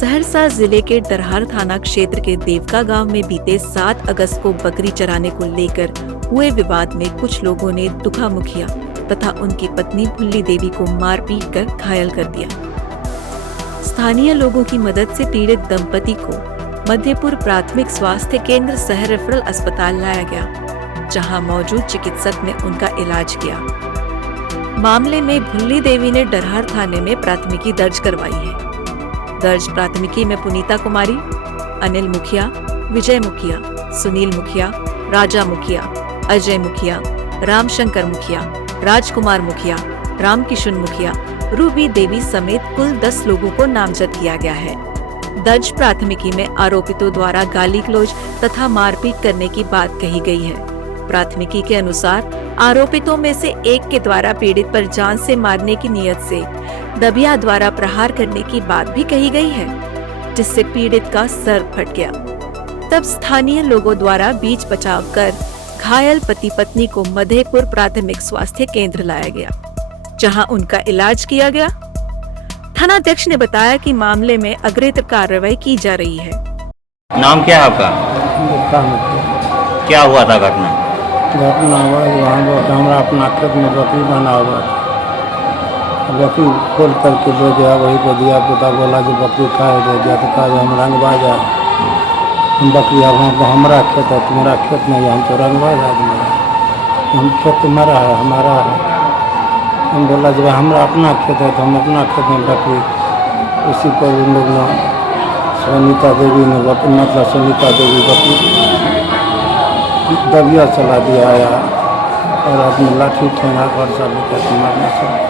सहरसा जिले के डरहार थाना क्षेत्र के देवका गांव में बीते 7 अगस्त को बकरी चराने को लेकर हुए विवाद में कुछ लोगों ने दुखा मुखिया तथा उनकी पत्नी भुल्ली देवी को मार पीट कर घायल कर दिया। स्थानीय लोगों की मदद से पीड़ित दंपति को मध्यपुर प्राथमिक स्वास्थ्य केंद्र शहर रेफरल अस्पताल लाया गया, जहां मौजूद चिकित्सक ने उनका इलाज किया। मामले में भुल्ली देवी ने डरहार थाने में प्राथमिकी दर्ज करवाई है। दर्ज प्राथमिकी में पुनीता कुमारी, अनिल मुखिया, विजय मुखिया, सुनील मुखिया, राजा मुखिया, अजय मुखिया, रामशंकर मुखिया, राजकुमार मुखिया, रामकिशन मुखिया, रूबी देवी समेत कुल 10 लोगों को नामजद किया गया है। दर्ज प्राथमिकी में आरोपितों द्वारा गाली गलौज तथा मारपीट करने की बात कही गई है। प्राथमिकी के अनुसार आरोपितों में से एक के द्वारा पीड़ित पर जान से मारने की नियत से दबिया द्वारा प्रहार करने की बात भी कही गई है, जिससे पीड़ित का सर फट गया। तब स्थानीय लोगों द्वारा बीच बचाव कर घायल पति पत्नी को मध्यपुर प्राथमिक स्वास्थ्य केंद्र लाया गया, जहां उनका इलाज किया गया। थानाध्यक्ष ने बताया कि मामले में अग्रिम कार्रवाई की जा रही है। नाम क्या है आपका? क्या हुआ था घटना? हमारा अपना खेत में बकरी बना हुआ, बकरी खोल करके ले गया। वही पर दिया पुता बोला कि बकरी खाए दे गया, तो कहा हम रंगबाज है, हम बकरी अब हमारा खेत है, तुम्हारा खेत नहीं है, हम तो रंगबाज आदमी है, हम खेत तुम्हारा है, हमारा है। हम बोला जब हमारा अपना खेत है तो हम अपना खेत में बकरी, उसी पर उन लोग ने सुनीता देवी ने मतलब सुनीता देवी बकरी दबिया चला दिया और अपनी लाठी ठेंगा पर सब मारना सब